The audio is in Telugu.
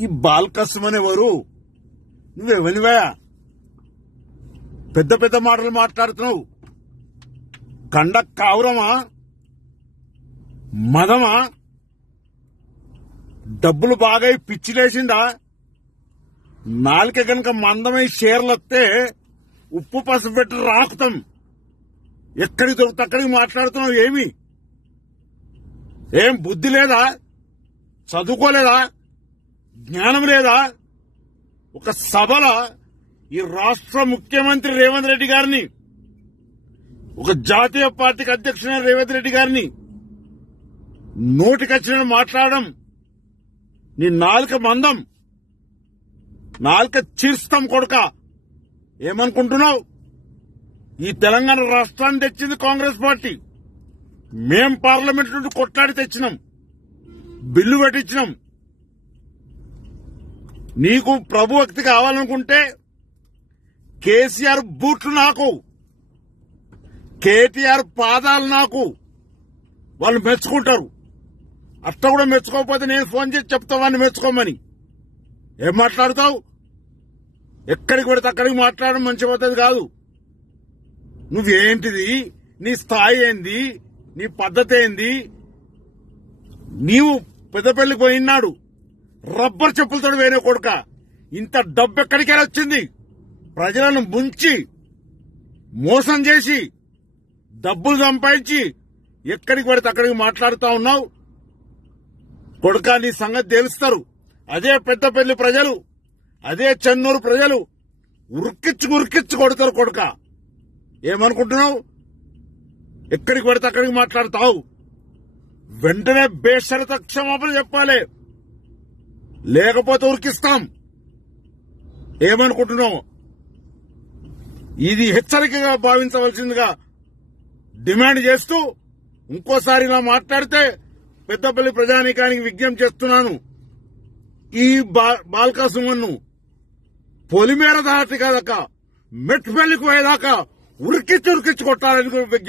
ఈ బాల్కస్మన్ ఎవరు? నువ్వెవనివా? పెద్ద పెద్ద మాటలు మాట్లాడుతున్నావు. కండ కావురమా? మదమా? డబ్బులు బాగా పిచ్చిలేసిందా? నాలుక గనక మందమై షేర్లొస్తే ఉప్పు పసుపు పెట్టి రాకుతాం. ఎక్కడికి దొరికితే అక్కడికి మాట్లాడుతున్నావు. ఏం బుద్ధి లేదా? చదువుకోలేదా? జ్ఞానం లేదా? ఒక సభల ఈ రాష్ట్ర ముఖ్యమంత్రి రేవంత్ రెడ్డి గారిని, ఒక జాతీయ పార్టీకి అధ్యక్షుడైన రేవంత్ రెడ్డి గారిని నోటికొచ్చిన మాట్లాడడం నీ నాలుక మందం, నాలుక చీర్స్తాం కొడుక. ఏమనుకుంటున్నావు? ఈ తెలంగాణ రాష్ట్రాన్ని తెచ్చింది కాంగ్రెస్ పార్టీ. మేం పార్లమెంట్ నుండి కొట్లాడి తెచ్చినాం, బిల్లు పెట్టించినాం. నీకు ప్రభుభక్తి కావాలనుకుంటే కేసీఆర్ బూట్లు నాకు, కేటీఆర్ పాదాలు నాకు. వాళ్ళు మెచ్చుకుంటారు. అట్లా కూడా మెచ్చుకోకపోతే నేను ఫోన్ చేసి చెప్తా వాడిని మెచ్చుకోమని. ఏం మాట్లాడతావు? ఎక్కడికి పెడితే అక్కడికి మాట్లాడడం మంచి పద్ధతి కాదు. నువ్వేంటిది? నీ స్థాయి ఏంది? నీ పద్ధతి ఏంది? నీవు పెద్దపల్లికి పోయినాడు రబ్బర్ చెప్పులతో వేరే కొడుక. ఇంత డబ్బు ఎక్కడికి వచ్చింది? ప్రజలను ముంచి మోసం చేసి డబ్బులు సంపాదించి ఎక్కడికి పడితే అక్కడికి మాట్లాడుతా ఉన్నావు కొడుక. నీ సంగతి తెలుస్తారు. అదే పెద్దపల్లి ప్రజలు, అదే చెన్నూరు ప్రజలు ఉరికిచ్చి కొడతారు కొడుక. ఏమనుకుంటున్నావు? ఎక్కడికి పడితే అక్కడికి మాట్లాడతావు. వెంటనే బేషరత క్షమాపణ చెప్పాలి, లేకపోతే ఉరికిస్తాం. ఏమనుకుంటున్నావు? ఇది హెచ్చరికగా భావించవలసిందిగా డిమాండ్ చేస్తూ ఇంకోసారి ఇలా మాట్లాడితే పెద్దపల్లి ప్రజానీకానికి విజ్ఞప్తి చేస్తున్నాను. ఈ బాల్కసుమన్ను పొలిమేర దాటి కాదక మెట్టుపల్లికి పోయేదాకా ఉరికిచ్చి కొట్టాలని విజ్ఞప్తి